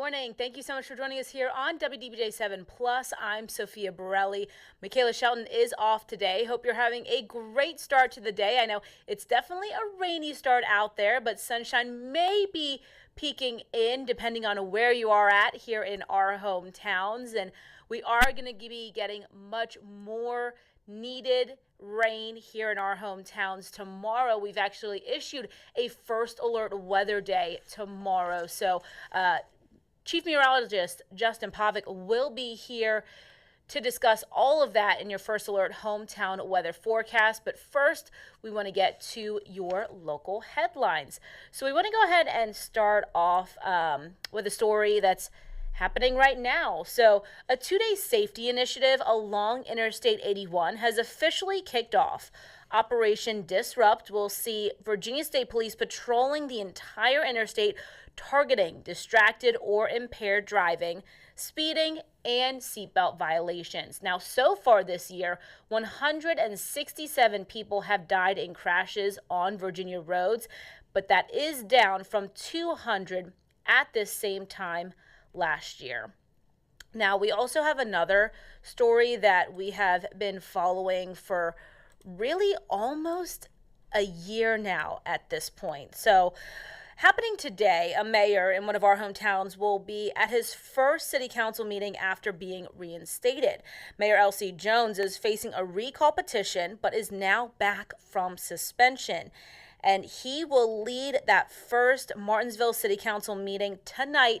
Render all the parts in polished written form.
morning. Thank you so much for joining us here on WDBJ7 Plus. I'm Sophia Borrelli. Michaela Shelton is off today. Hope you're having a great start to the day. I know it's definitely a rainy start out there, but sunshine may be peeking in depending on where you are at here in our hometowns. And we are going to be getting much more needed rain here in our hometowns tomorrow. We've actually issued a first alert weather day tomorrow. So Chief Meteorologist Justin Pavic will be here to discuss all of that in your first alert hometown weather forecast. But first, we want to get to your local headlines. So we want to go ahead and start off with a story that's happening right now. So a 2-day safety initiative along Interstate 81 has officially kicked off. Operation Disrupt will see Virginia State Police patrolling the entire interstate, targeting distracted or impaired driving, speeding, and seatbelt violations. Now, so far this year, 167 people have died in crashes on Virginia roads, but that is down from 200 at this same time last year. Now, we also have another story that we have been following for really almost a year now at this point. So, happening today, a mayor in one of our hometowns will be at his first city council meeting after being reinstated. Mayor L.C. Jones is facing a recall petition, but is now back from suspension. And he will lead that first Martinsville City Council meeting tonight.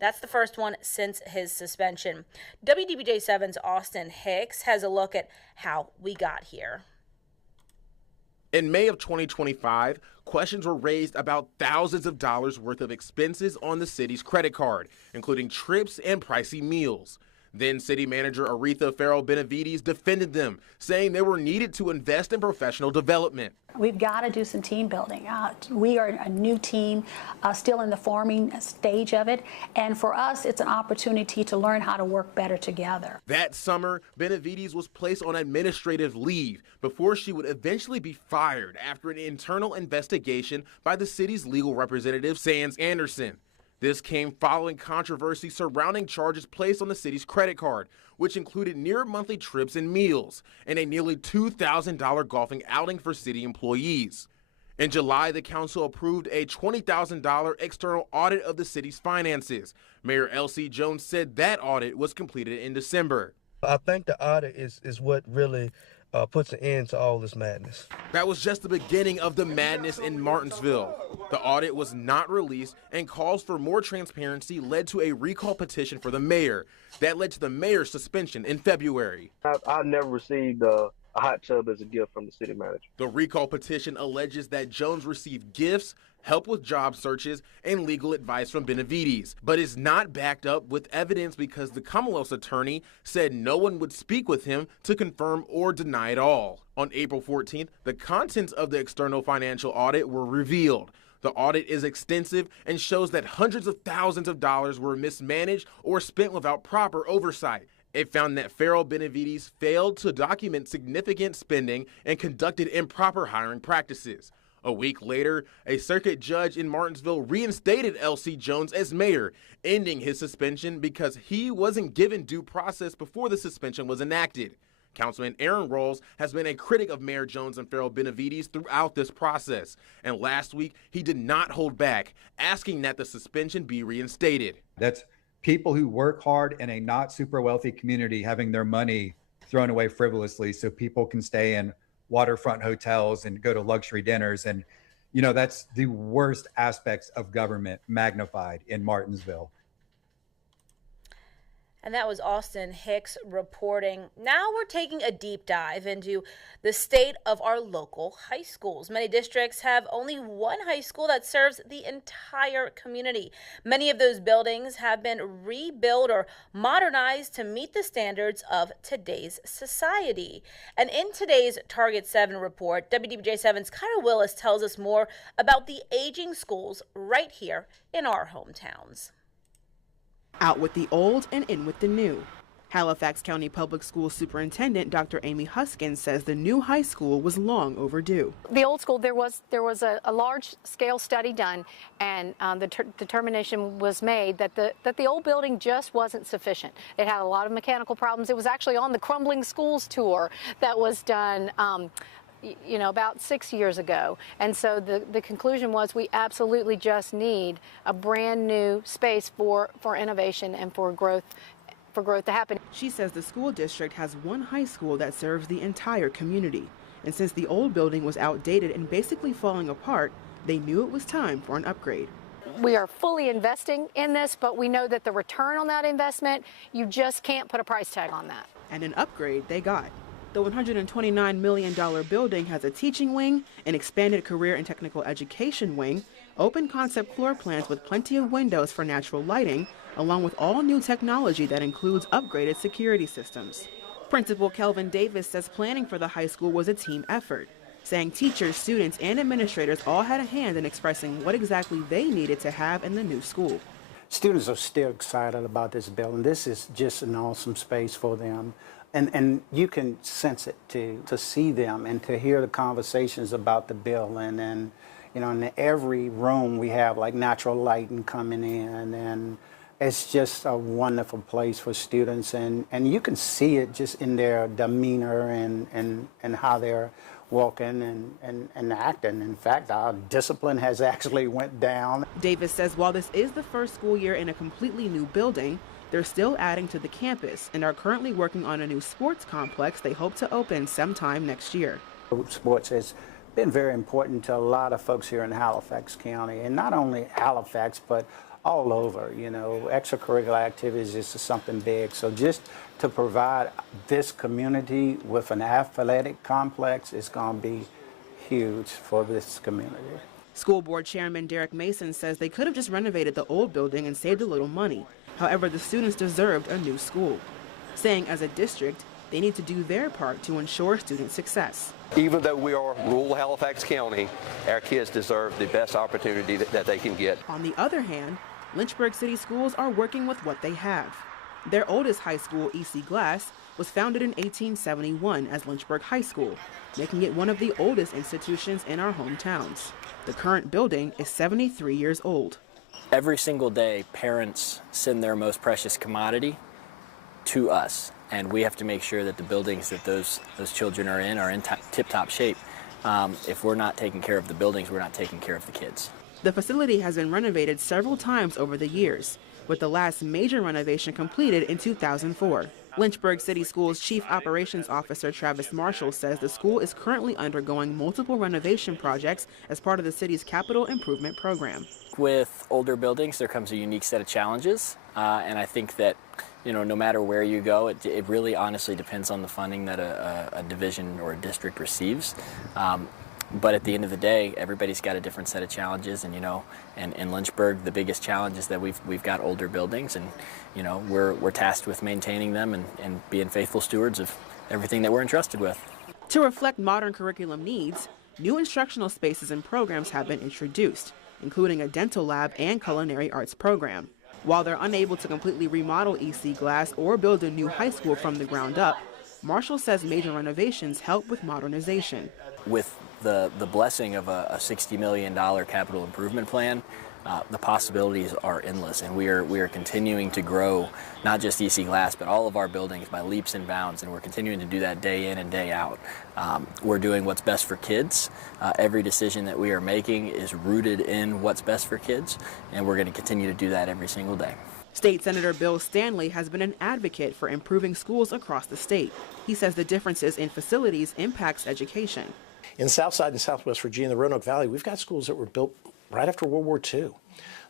That's the first one since his suspension. WDBJ7's Austin Hicks has a look at how we got here. In May of 2025, questions were raised about thousands of dollars worth of expenses on the city's credit card, including trips and pricey meals. Then City Manager Aretha Farrell-Benavides defended them, saying they were needed to invest in professional development. We've got to do some team building. We are a new team, still in the forming stage of it, and for us, it's an opportunity to learn how to work better together. That summer, Benavides was placed on administrative leave before she would eventually be fired after an internal investigation by the city's legal representative, Sands Anderson. This came following controversy surrounding charges placed on the city's credit card, which included near monthly trips and meals, and a nearly $2,000 golfing outing for city employees. In July, the council approved a $20,000 external audit of the city's finances. Mayor L.C. Jones said that audit was completed in December. I think the audit is what really puts an end to all this madness. That was just the beginning of the madness in Martinsville. The audit was not released, and calls for more transparency led to a recall petition for the mayor. That led to the mayor's suspension in February. I never received a hot tub as a gift from the city manager. The recall petition alleges that Jones received gifts, help with job searches, and legal advice from Benavides, but is not backed up with evidence because the Commonwealth's attorney said no one would speak with him to confirm or deny it all. On April 14th, the contents of the external financial audit were revealed. The audit is extensive and shows that hundreds of thousands of dollars were mismanaged or spent without proper oversight. It found that Farrell-Benavides failed to document significant spending and conducted improper hiring practices. A week later, a circuit judge in Martinsville reinstated L.C. Jones as mayor, ending his suspension because he wasn't given due process before the suspension was enacted. Councilman Aaron Rawls has been a critic of Mayor Jones and Farrell-Benavides throughout this process, and last week he did not hold back, asking that the suspension be reinstated. That's people who work hard in a not super wealthy community having their money thrown away frivolously so people can stay in waterfront hotels and go to luxury dinners. And, you know, that's the worst aspects of government magnified in Martinsville. And that was Austin Hicks reporting. Now we're taking a deep dive into the state of our local high schools. Many districts have only one high school that serves the entire community. Many of those buildings have been rebuilt or modernized to meet the standards of today's society. And in today's Target 7 report, WDBJ7's Kyra Willis tells us more about the aging schools right here in our hometowns. Out with the old and in with the new. Halifax County Public Schools Superintendent Dr. Amy Huskins says the new high school was long overdue. The old school, there was a large-scale study done, and the determination was made that the old building just wasn't sufficient. It had a lot of mechanical problems. It was actually on the Crumbling Schools tour that was done about 6 years ago. And so the conclusion was we absolutely just need a brand new space for innovation and for growth to happen. She says the school district has one high school that serves the entire community. And since the old building was outdated and basically falling apart, they knew it was time for an upgrade. We are fully investing in this, but we know that the return on that investment, you just can't put a price tag on that. And an upgrade they got. The $129 million building has a teaching wing, an expanded career and technical education wing, open concept floor plans with plenty of windows for natural lighting, along with all new technology that includes upgraded security systems. Principal Kelvin Davis says planning for the high school was a team effort, saying teachers, students, and administrators all had a hand in expressing what exactly they needed to have in the new school. Students are still excited about this building. This is just an awesome space for them. And you can sense it to see them and to hear the conversations about the building. And, in every room we have like natural lighting coming in, and it's just a wonderful place for students. And you can see it just in their demeanor and how they're walking and acting. In fact, our discipline has actually went down. Davis says while this is the first school year in a completely new building, they're still adding to the campus and are currently working on a new sports complex they hope to open sometime next year. Sports has been very important to a lot of folks here in Halifax County, and not only Halifax, but all over. Extracurricular activities is something big. So just to provide this community with an athletic complex is going to be huge for this community. School board chairman Derek Mason says they could have just renovated the old building and saved a little money. However, the students deserved a new school, saying as a district, they need to do their part to ensure student success. Even though we are rural Halifax County, our kids deserve the best opportunity that they can get. On the other hand, Lynchburg City Schools are working with what they have. Their oldest high school, EC Glass, was founded in 1871 as Lynchburg High School, making it one of the oldest institutions in our hometowns. The current building is 73 years old. Every single day, parents send their most precious commodity to us, and we have to make sure that the buildings that those children are in tip-top shape. If we're not taking care of the buildings, we're not taking care of the kids. The facility has been renovated several times over the years, with the last major renovation completed in 2004. Lynchburg City Schools Chief Operations Officer Travis Marshall says the school is currently undergoing multiple renovation projects as part of the city's capital improvement program. With older buildings, there comes a unique set of challenges, and I think that no matter where you go, it really honestly depends on the funding that a division or a district receives. But at the end of the day, everybody's got a different set of challenges, and in Lynchburg, the biggest challenge is that we've got older buildings, and we're tasked with maintaining them and being faithful stewards of everything that we're entrusted with. To reflect modern curriculum needs, new instructional spaces and programs have been introduced, including a dental lab and culinary arts program. While they're unable to completely remodel EC Glass or build a new high school from the ground up, Marshall says major renovations help with modernization. With the blessing of a $60 million capital improvement plan, the possibilities are endless, and we are continuing to grow not just EC Glass, but all of our buildings by leaps and bounds, and we're continuing to do that day in and day out. We're doing what's best for kids. Every decision that we are making is rooted in what's best for kids, and we're going to continue to do that every single day. State Senator Bill Stanley has been an advocate for improving schools across the state. He says the differences in facilities impacts education. In Southside and Southwest Virginia, the Roanoke Valley, we've got schools that were built right after World War II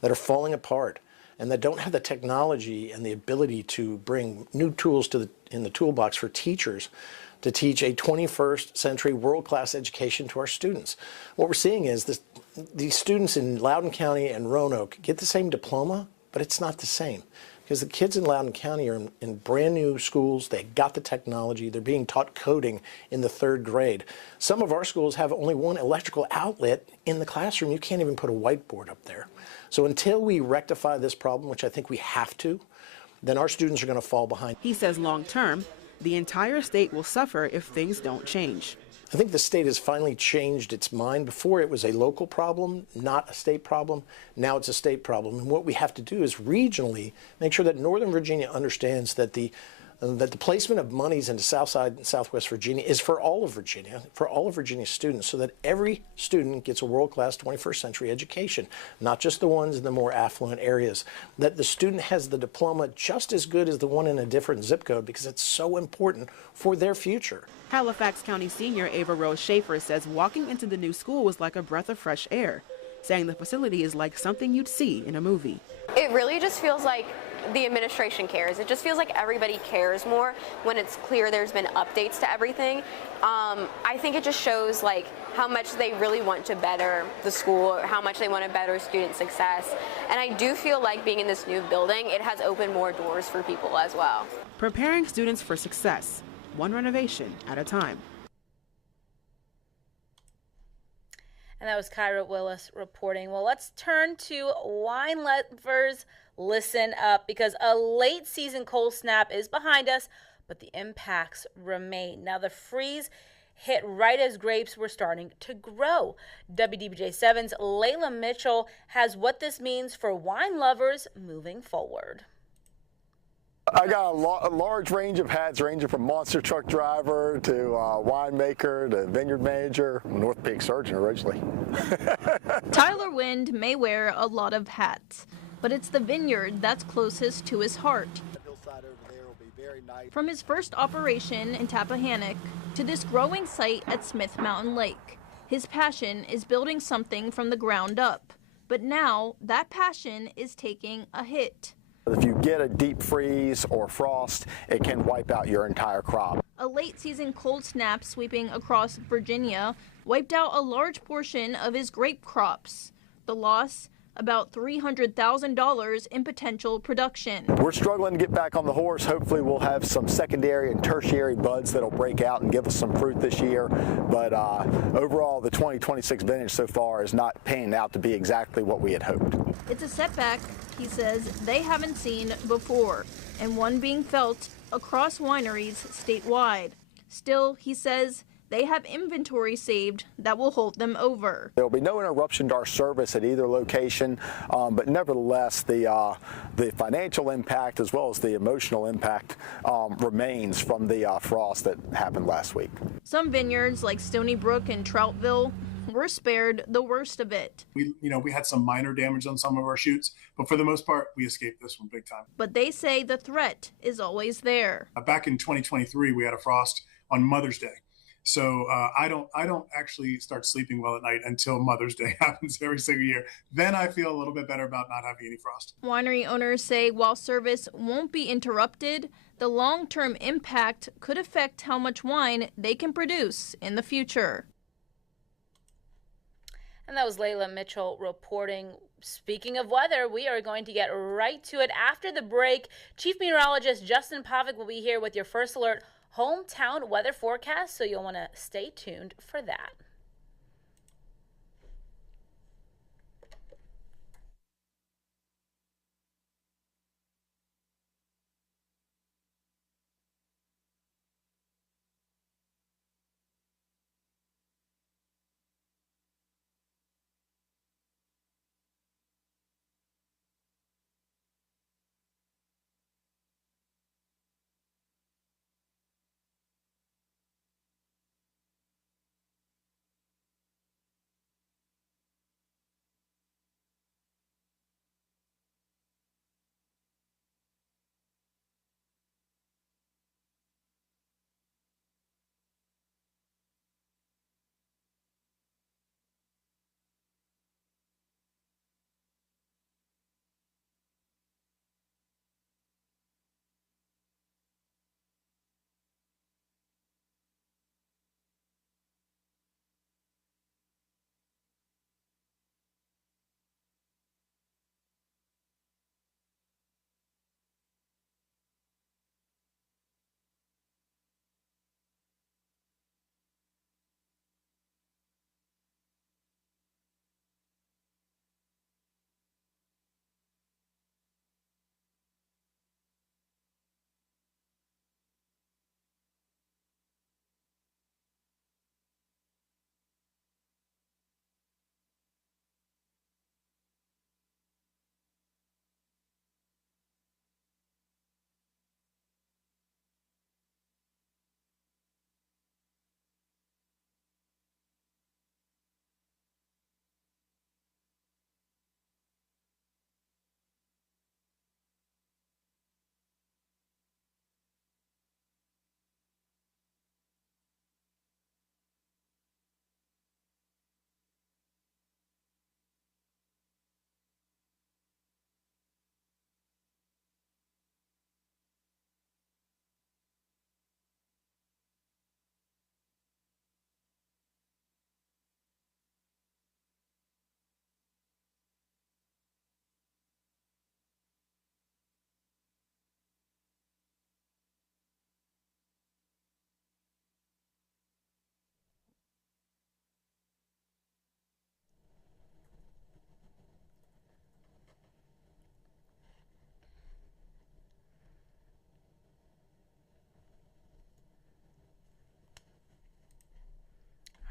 that are falling apart and that don't have the technology and the ability to bring new tools in the toolbox for teachers to teach a 21st century world-class education to our students. What we're seeing is these students in Loudoun County and Roanoke get the same diploma, but it's not the same. Because the kids in Loudoun County are in brand new schools, they got the technology, they're being taught coding in the 3rd grade. Some of our schools have only one electrical outlet in the classroom. You can't even put a whiteboard up there. So until we rectify this problem, which I think we have to, then our students are going to fall behind. He says long term, the entire state will suffer if things don't change. I think the state has finally changed its mind. Before it was a local problem, not a state problem. Now it's a state problem. And what we have to do is regionally make sure that Northern Virginia understands that the placement of monies into Southside and Southwest Virginia is for all of Virginia's students, so that every student gets a world-class 21st century education, not just the ones in the more affluent areas, that the student has the diploma just as good as the one in a different zip code, because it's so important for their future. Halifax County senior Ava Rose Schaefer says walking into the new school was like a breath of fresh air, saying the facility is like something you'd see in a movie. It really just feels like the administration cares. It just feels like everybody cares more when it's clear there's been updates to everything. I think it just shows like how much they really want to better the school, or how much they want to better student success. And I do feel like being in this new building, it has opened more doors for people as well. Preparing students for success, one renovation at a time. And that was Kyra Willis reporting. Well, let's turn to wine lovers. Listen up, because a late season cold snap is behind us, but the impacts remain. Now, the freeze hit right as grapes were starting to grow. WDBJ7's Layla Mitchell has what this means for wine lovers moving forward. I got a large range of hats, ranging from monster truck driver to winemaker to vineyard manager, North Peak surgeon originally. Tyler Wind may wear a lot of hats, but it's the vineyard that's closest to his heart. From his first operation in Tappahannock to this growing site at Smith Mountain Lake, his passion is building something from the ground up. But now that passion is taking a hit. If you get a deep freeze or frost, it can wipe out your entire crop. A late season cold snap sweeping across Virginia wiped out a large portion of his grape crops. The loss, about $300,000 in potential production. We're struggling to get back on the horse. Hopefully we'll have some secondary and tertiary buds that'll break out and give us some fruit this year. But overall, the 2026 vintage so far is not panning out to be exactly what we had hoped. It's a setback, he says, they haven't seen before, and one being felt across wineries statewide. Still, he says, they have inventory saved that will hold them over. There will be no interruption to our service at either location, but nevertheless, the financial impact as well as the emotional impact remains from the frost that happened last week. Some vineyards like Stony Brook and Troutville were spared the worst of it. We had some minor damage on some of our shoots, but for the most part, we escaped this one big time. But they say the threat is always there. Back in 2023, we had a frost on Mother's Day. So I don't actually start sleeping well at night until Mother's Day happens every single year. Then I feel a little bit better about not having any frost. Winery owners say while service won't be interrupted, the long-term impact could affect how much wine they can produce in the future. And that was Layla Mitchell reporting. Speaking of weather, we are going to get right to it after the break. Chief Meteorologist Justin Pavic will be here with your first alert hometown weather forecast, so you'll want to stay tuned for that.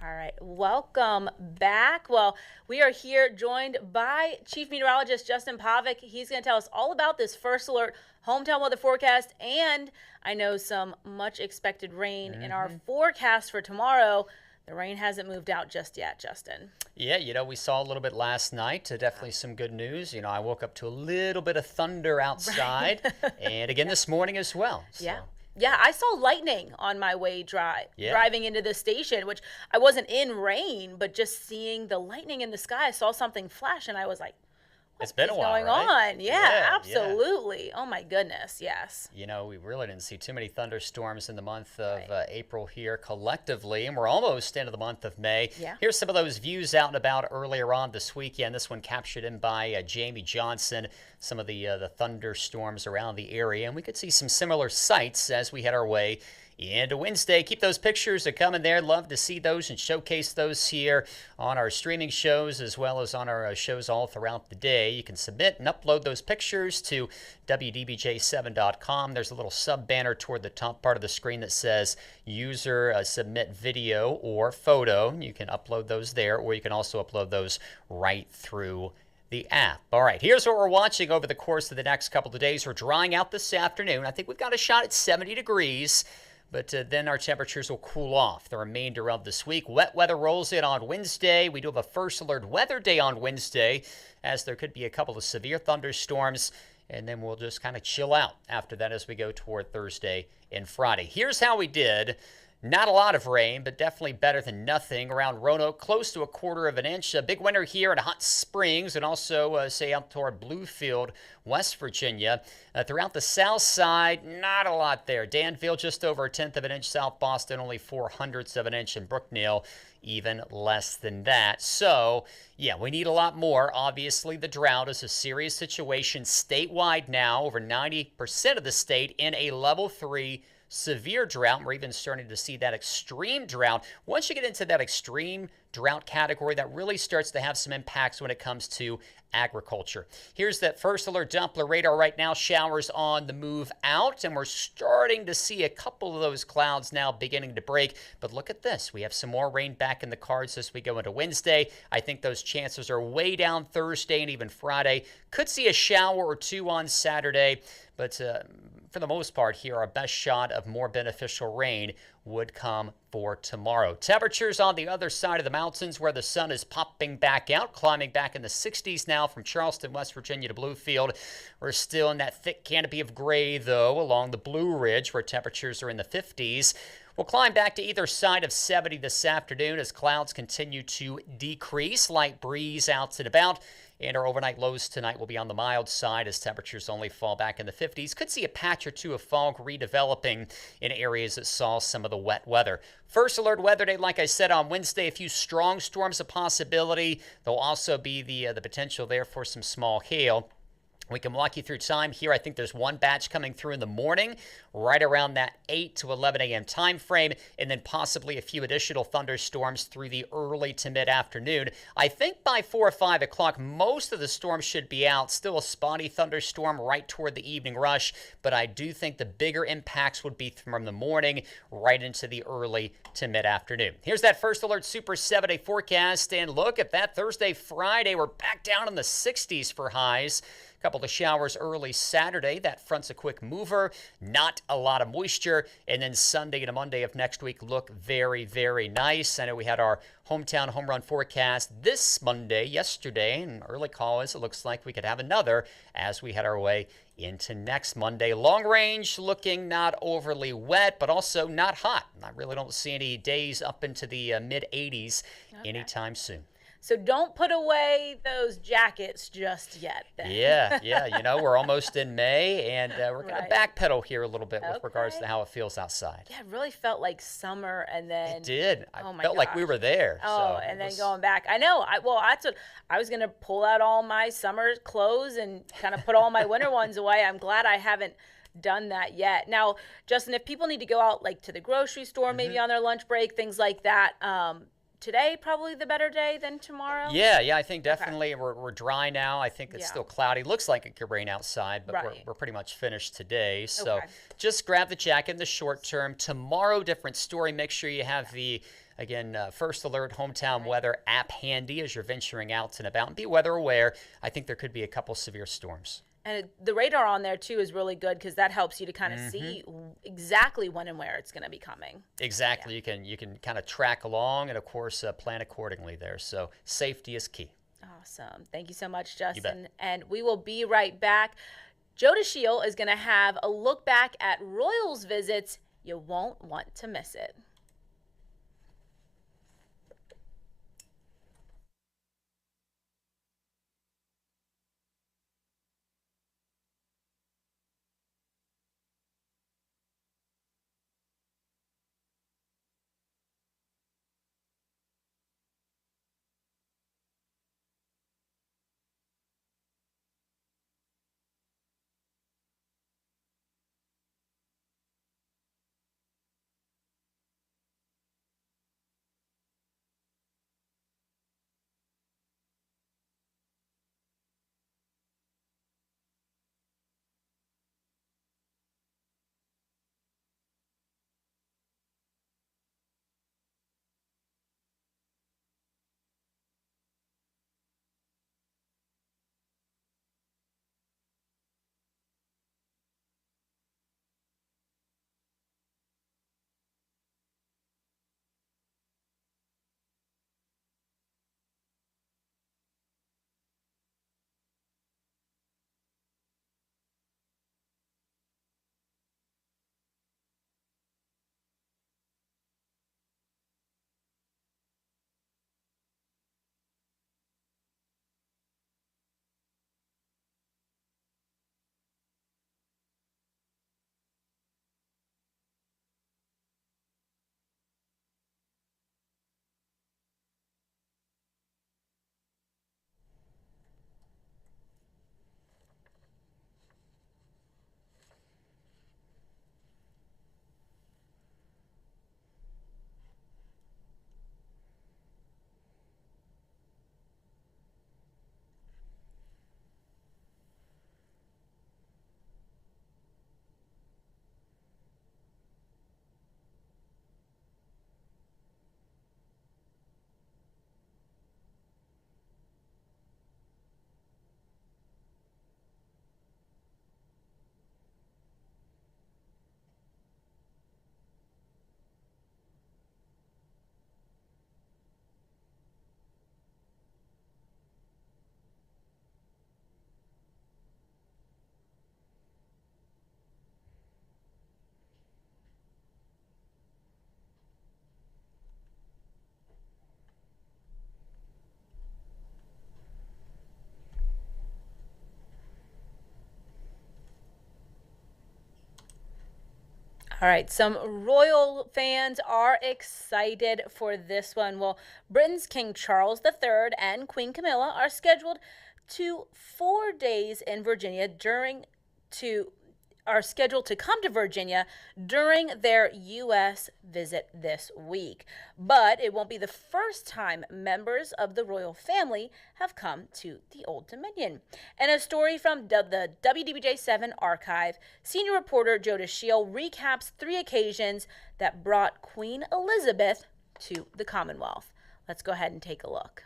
All right, welcome back. Well, we are here joined by Chief Meteorologist Justin Pavic. He's going to tell us all about this first alert hometown weather forecast, and I know some much expected rain in our forecast for tomorrow. The rain hasn't moved out just yet, Justin. Yeah, we saw a little bit last night. Definitely some good news. I woke up to a little bit of thunder outside, and again this morning as well. So. Yeah, I saw lightning on my way driving into the station, which I wasn't in rain, but just seeing the lightning in the sky, I saw something flash, and I was like, it's been a while, going on? Yeah, absolutely. Yeah. Oh my goodness, yes. We really didn't see too many thunderstorms in the month of April here collectively, and we're almost into the month of May. Yeah. Here's some of those views out and about earlier on this weekend. This one captured in by Jamie Johnson. Some of the thunderstorms around the area, and we could see some similar sights as we head our way into Wednesday. Keep those pictures coming there. Love to see those and showcase those here on our streaming shows as well as on our shows all throughout the day. You can submit and upload those pictures to WDBJ7.com. There's a little sub banner toward the top part of the screen that says user submit video or photo. You can upload those there, or you can also upload those right through the app. All right, here's what we're watching over the course of the next couple of days. We're drying out this afternoon. I think we've got a shot at 70 degrees. But then our temperatures will cool off the remainder of this week. Wet weather rolls in on Wednesday. We do have a first alert weather day on Wednesday, as there could be a couple of severe thunderstorms. And then we'll just kind of chill out after that as we go toward Thursday and Friday. Here's how we did. Not a lot of rain, but definitely better than nothing. Around Roanoke, close to a quarter of an inch. A big winter here in Hot Springs, and also, say, out toward Bluefield, West Virginia. Throughout the south side, not a lot there. Danville, just over a tenth of an inch. South Boston, only 0.04 of an inch. And Brookneal, even less than that. So, yeah, we need a lot more. Obviously, the drought is a serious situation statewide now. Over 90% of the state in a level 3 severe drought. We're even starting to see that extreme drought. Once you get into that extreme drought category, that really starts to have some impacts when it comes to agriculture. Here's that first alert Doppler radar right now. Showers on the move out, and we're starting to see a couple of those clouds now beginning to break. But look at this. We have some more rain back in the cards as we go into Wednesday. I think those chances are way down Thursday and even Friday. Could see a shower or two on Saturday, but for the most part here, our best shot of more beneficial rain would come for tomorrow. Temperatures on the other side of the mountains where the sun is popping back out, climbing back in the 60s now from Charleston, West Virginia to Bluefield. We're still in that thick canopy of gray, though, along the Blue Ridge where temperatures are in the 50s. We'll climb back to either side of 70 this afternoon as clouds continue to decrease. Light breeze out and about. And our overnight lows tonight will be on the mild side as temperatures only fall back in the 50s. Could see a patch or two of fog redeveloping in areas that saw some of the wet weather. First alert weather day, like I said, on Wednesday, a few strong storms a possibility. There'll also be the potential there for some small hail. We can walk you through time here. I think there's one batch coming through in the morning, right around that 8 to 11 a.m. time frame, and then possibly a few additional thunderstorms through the early to mid-afternoon. I think by 4 or 5 o'clock, most of the storms should be out. Still a spotty thunderstorm right toward the evening rush, but I do think the bigger impacts would be from the morning right into the early to mid-afternoon. Here's that first alert Super 7-day forecast, and look at that Thursday, Friday. We're back down in the 60s for highs. Couple of showers early Saturday. That front's a quick mover. Not a lot of moisture. And then Sunday and Monday of next week look very, very nice. I know we had our hometown home run forecast this Monday, yesterday, and early calls. It looks like we could have another as we head our way into next Monday. Long range looking not overly wet, but also not hot. I really don't see any days up into the mid-80s anytime soon. So don't put away those jackets just yet, then. Yeah. We're almost in May, and we're going to backpedal here a little bit with regards to how it feels outside. Yeah, it really felt like summer, and then... It did. I felt like we were there. And then going back. I know. That's what I was going to pull out all my summer clothes and kind of put all my winter ones away. I'm glad I haven't done that yet. Now, Justin, if people need to go out like to the grocery store, maybe on their lunch break, things like that, today probably the better day than tomorrow? Yeah, I think definitely we're dry now. I think it's still cloudy. Looks like it could rain outside, but we're pretty much finished today. So just grab the jacket in the short term. Tomorrow, different story. Make sure you have the, again, First Alert Hometown Weather app handy as you're venturing out and about. And be weather aware. I think there could be a couple severe storms. And the radar on there, too, is really good because that helps you to kind of see exactly when and where it's going to be coming. Exactly. Yeah. You can kind of track along and, of course, plan accordingly there. So safety is key. Awesome. Thank you so much, Justin. And we will be right back. Joe DeShiel is going to have a look back at Royals visits. You won't want to miss it. All right, some royal fans are excited for this one. Well, Britain's King Charles III and Queen Camilla are scheduled to 4 days in Virginia are scheduled to come to Virginia during their U.S. visit this week. But it won't be the first time members of the royal family have come to the Old Dominion. In a story from the WDBJ7 archive, senior reporter Joe DeShiel recaps 3 occasions that brought Queen Elizabeth to the Commonwealth. Let's go ahead and take a look.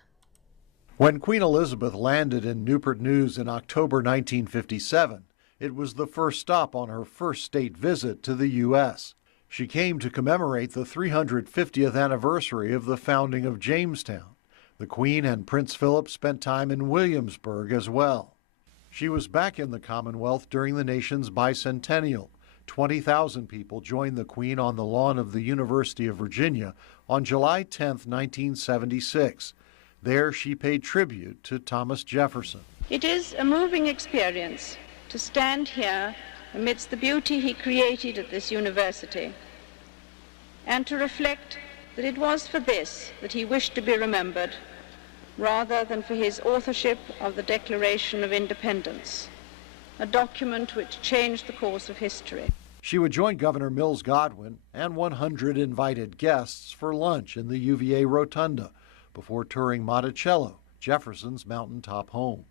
When Queen Elizabeth landed in Newport News in October 1957, it was the first stop on her first state visit to the U.S. She came to commemorate the 350th anniversary of the founding of Jamestown. The Queen and Prince Philip spent time in Williamsburg as well. She was back in the Commonwealth during the nation's bicentennial. 20,000 people joined the Queen on the lawn of the University of Virginia on July 10, 1976. There she paid tribute to Thomas Jefferson. It is a moving experience to stand here amidst the beauty he created at this university, and to reflect that it was for this that he wished to be remembered, rather than for his authorship of the Declaration of Independence, a document which changed the course of history. She would join Governor Mills Godwin and 100 invited guests for lunch in the UVA Rotunda before touring Monticello, Jefferson's mountaintop home.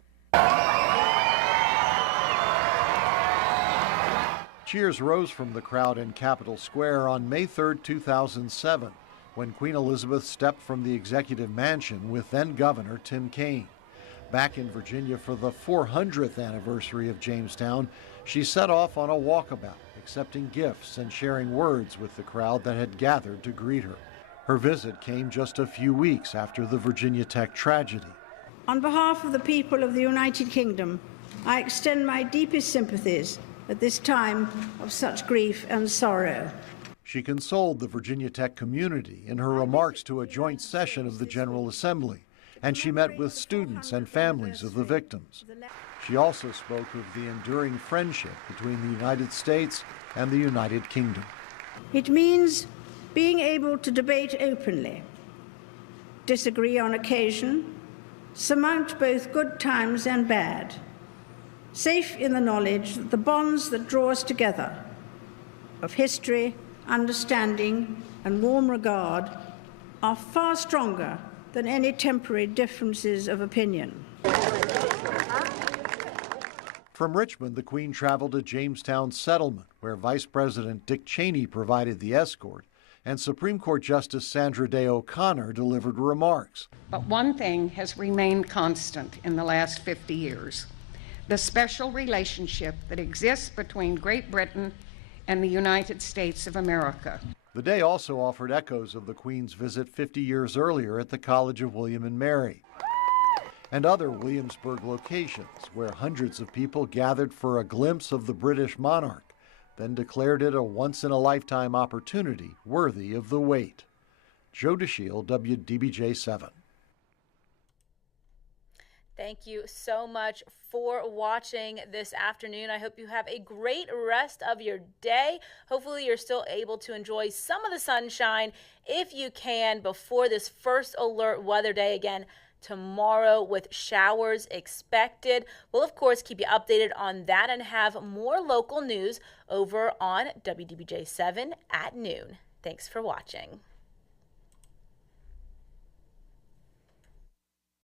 Cheers rose from the crowd in Capitol Square on May 3, 2007, when Queen Elizabeth stepped from the executive mansion with then-Governor Tim Kaine. Back in Virginia for the 400th anniversary of Jamestown, she set off on a walkabout, accepting gifts and sharing words with the crowd that had gathered to greet her. Her visit came just a few weeks after the Virginia Tech tragedy. On behalf of the people of the United Kingdom, I extend my deepest sympathies at this time of such grief and sorrow. She consoled the Virginia Tech community in her remarks to a joint session of the General Assembly, and she met with students and families of the victims. She also spoke of the enduring friendship between the United States and the United Kingdom. It means being able to debate openly, disagree on occasion, surmount both good times and bad, safe in the knowledge that the bonds that draw us together of history, understanding, and warm regard are far stronger than any temporary differences of opinion. From Richmond, the Queen traveled to Jamestown Settlement, where Vice President Dick Cheney provided the escort, and Supreme Court Justice Sandra Day O'Connor delivered remarks. But one thing has remained constant in the last 50 years: the special relationship that exists between Great Britain and the United States of America. The day also offered echoes of the Queen's visit 50 years earlier at the College of William and Mary and other Williamsburg locations where hundreds of people gathered for a glimpse of the British monarch, then declared it a once-in-a-lifetime opportunity worthy of the wait. Joe DeShiel, WDBJ7. Thank you so much for watching this afternoon. I hope you have a great rest of your day. Hopefully you're still able to enjoy some of the sunshine if you can before this first alert weather day again tomorrow with showers expected. We'll of course keep you updated on that and have more local news over on WDBJ7 at noon. Thanks for watching.